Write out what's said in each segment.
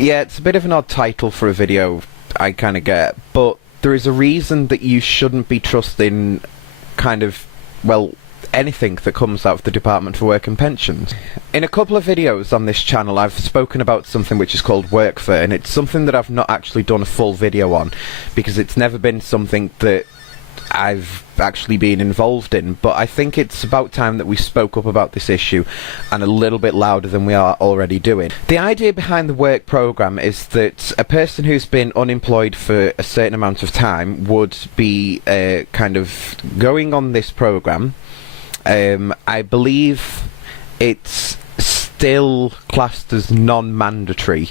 Yeah, it's a bit of an odd title for a video, I kind of get, but there is a reason that you shouldn't be trusting kind of, well, anything that comes out of the Department for Work and Pensions. In a couple of videos on this channel I've spoken about something which is called Workfare, and it's something that I've not actually done a full video on because it's never been something that I've actually been involved in, but I think it's about time that we spoke up about this issue and a little bit louder than we are already doing. The idea behind the work programme is that a person who's been unemployed for a certain amount of time would be kind of going on this programme. I believe it's still classed as non-mandatory,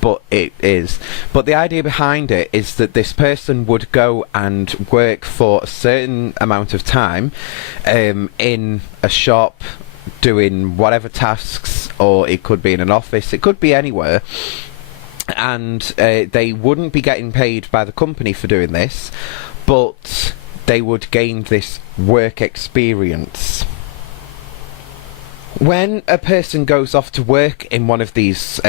but it is. But the idea behind it is that this person would go and work for a certain amount of time in a shop, doing whatever tasks, or it could be in an office, it could be anywhere, and they wouldn't be getting paid by the company for doing this, but they would gain this work experience. When a person goes off to work in one of these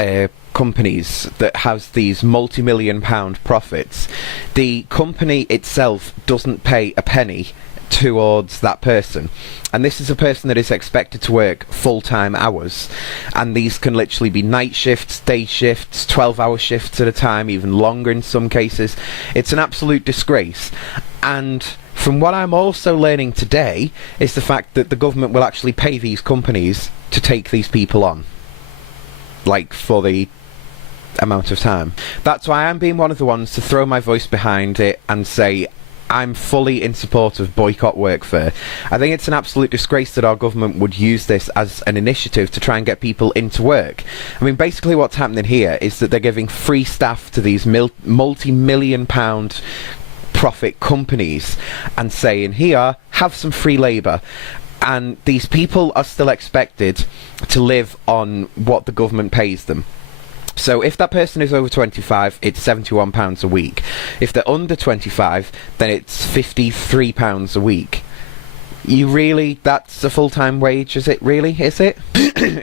companies that has these multi-million pound profits, the company itself doesn't pay a penny towards that person, and this is a person that is expected to work full-time hours, and these can literally be night shifts, day shifts, 12-hour shifts at a time, even longer in some cases. It's an absolute disgrace. And from what I'm also learning today is the fact that the government will actually pay these companies to take these people on, like for the amount of time. That's why I'm being one of the ones to throw my voice behind it and say I'm fully in support of boycott workfare. I think it's an absolute disgrace that our government would use this as an initiative to try and get people into work. I mean, basically what's happening here is that they're giving free staff to these multi-million pound profit companies and saying, here, have some free labour. And these people are still expected to live on what the government pays them. So if that person is over 25, it's £71 a week. If they're under 25, then it's £53 a week. That's a full-time wage, is it really? Is it?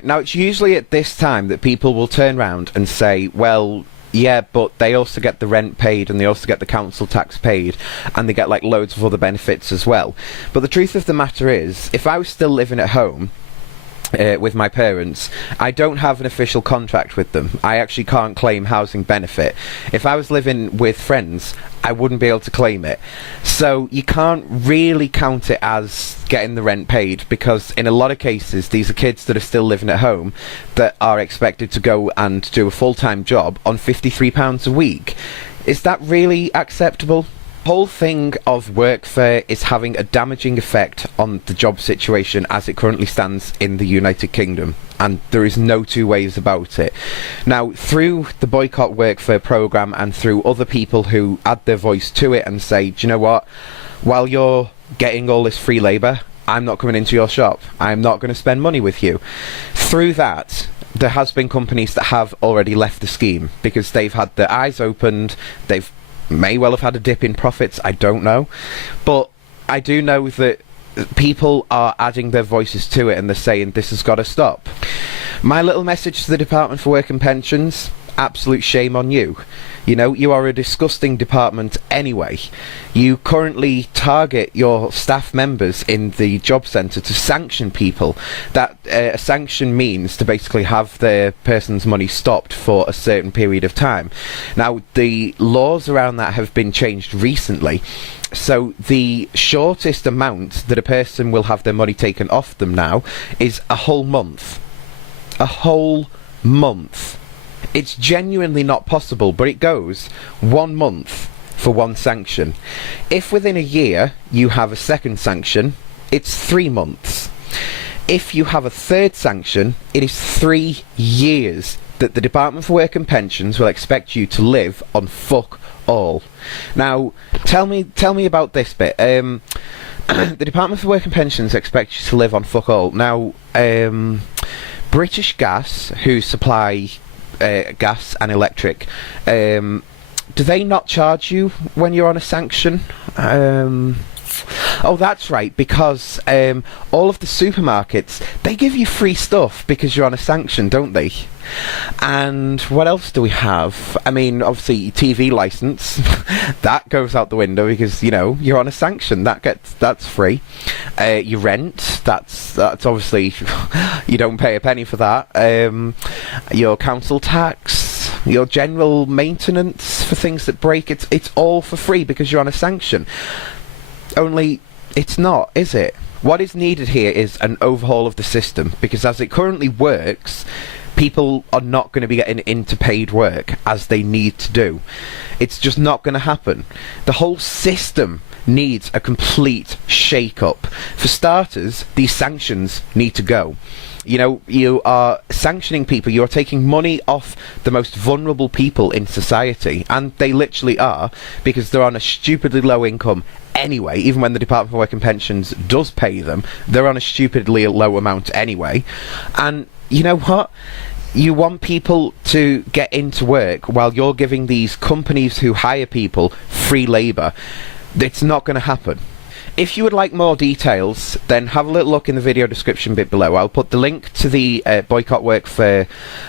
Now, it's usually at this time that people will turn around and say, well, yeah, but they also get the rent paid, and they also get the council tax paid, and they get like loads of other benefits as well. But the truth of the matter is, if I was still living at home with my parents, I don't have an official contract with them. I actually can't claim housing benefit. If I was living with friends, I wouldn't be able to claim it. So you can't really count it as getting the rent paid, because in a lot of cases these are kids that are still living at home that are expected to go and do a full-time job on £53 a week. Is that really acceptable? The whole thing of workfare is having a damaging effect on the job situation as it currently stands in the United Kingdom, and there is no two ways about it. Now, through the boycott workfare programme and through other people who add their voice to it and say, do you know what, while you're getting all this free labour, I'm not coming into your shop, I'm not going to spend money with you. Through that, there has been companies that have already left the scheme because they've had their eyes opened, they've may well have had a dip in profits, I don't know, but I do know that people are adding their voices to it and they're saying this has got to stop. My little message to the Department for Work and Pensions: absolute shame on you. You know, you are a disgusting department anyway. You currently target your staff members in the job centre to sanction people. That a sanction means to basically have the person's money stopped for a certain period of time. Now, the laws around that have been changed recently. So the shortest amount that a person will have their money taken off them now is a whole month. A whole month. It's genuinely not possible, but it goes 1 month for one sanction. If within a year you have a second sanction, it's 3 months. If you have a third sanction, it is 3 years that the Department for Work and Pensions will expect you to live on fuck all. Now, tell me about this bit. The Department for Work and Pensions expect you to live on fuck all. Now, British Gas, who supply gas and electric, do they not charge you when you're on a sanction? Oh, that's right, because all of the supermarkets, they give you free stuff because you're on a sanction, don't they? And what else do we have? I mean, obviously, your TV license, that goes out the window because, you know, you're on a sanction. That's free. Your rent, that's obviously, you don't pay a penny for that. Your council tax, your general maintenance for things that break, it's all for free because you're on a sanction. Only, it's not, is it? What is needed here is an overhaul of the system, because as it currently works, people are not going to be getting into paid work as they need to do. It's just not going to happen. The whole system needs a complete shake-up. For starters, these sanctions need to go. You know, you are sanctioning people, you are taking money off the most vulnerable people in society, and they literally are, because they're on a stupidly low income anyway. Even when the Department for Work and Pensions does pay them, they're on a stupidly low amount anyway. And you know what? You want people to get into work while you're giving these companies who hire people free labour. It's not going to happen. If you would like more details, then have a little look in the video description bit below. I'll put the link to the Boycott Work For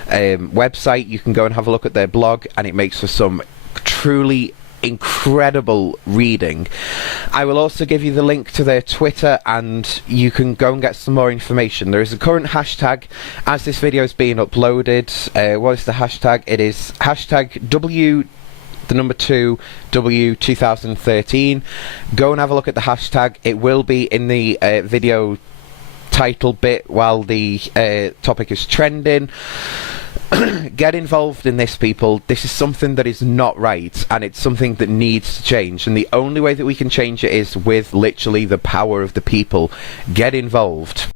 website. You can go and have a look at their blog, and it makes for some truly incredible reading. I will also give you the link to their Twitter, and you can go and get some more information. There is a current hashtag as this video is being uploaded. What is the hashtag? It is hashtag W2013. Go and have a look at the hashtag. It will be in the video title bit while the topic is trending. Get involved in this, people. This is something that is not right, and it's something that needs to change, and the only way that we can change it is with literally the power of the people. Get involved.